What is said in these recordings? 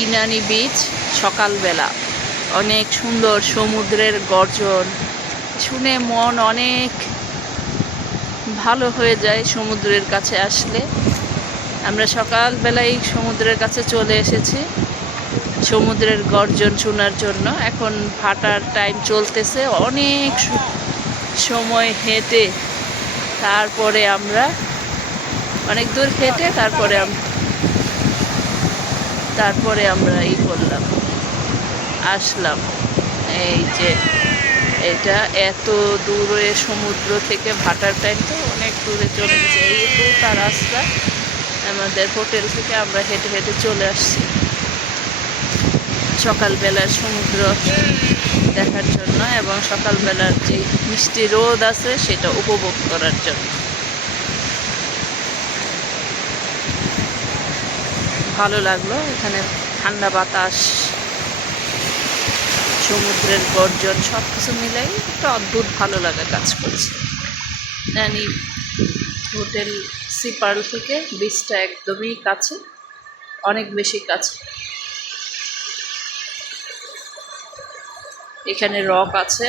Inani beach সকালবেলা অনেক সুন্দর সমুদ্রের গর্জন শুনে মন অনেক ভালো হয়ে যায়। সমুদ্রের কাছে আসলে আমরা সকালবেলায় সমুদ্রের কাছে চলে এসেছি সমুদ্রের গর্জন শোনার জন্য। এখন ভাটার টাইম চলতেছে, অনেক সময় হেঁটে তারপরে আমরা অনেক দূর হেঁটে তারপরে আমরা করলাম, আসলাম। এই যে এটা এত দূরে সমুদ্র থেকে ভাটার টাইম তো অনেক দূরে চলে গেছে। এই তার রাস্তা, আমাদের হোটেল থেকে আমরা হেঁটে হেঁটে চলে আসছি সকালবেলার সমুদ্র দেখার জন্য এবং সকালবেলার যে মিষ্টি রোদ আছে সেটা উপভোগ করার জন্য। ভালো লাগলো, এখানে ঠান্ডা বাতাস, সমুদ্রের গর্জন সব কিছু মিলাই একটা অদ্ভুত ভালো লাগা কাজ করছে। জানি হোটেল সি পার্ল থেকে বিচটা একদমই কাছে, অনেক বেশি কাছে। এখানে রক আছে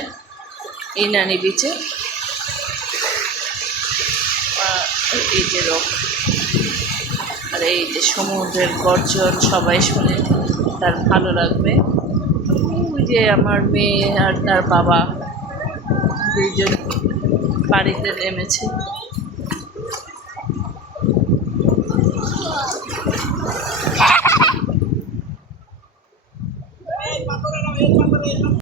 ইনানি বিচে, এই যে রক আর এই যে সমুদ্রের গর্জন সবাই শুনে তার ভালো লাগবে। ওই যে আমার মেয়ে আর তার বাবা দুইজন বাড়িতে নেমেছে।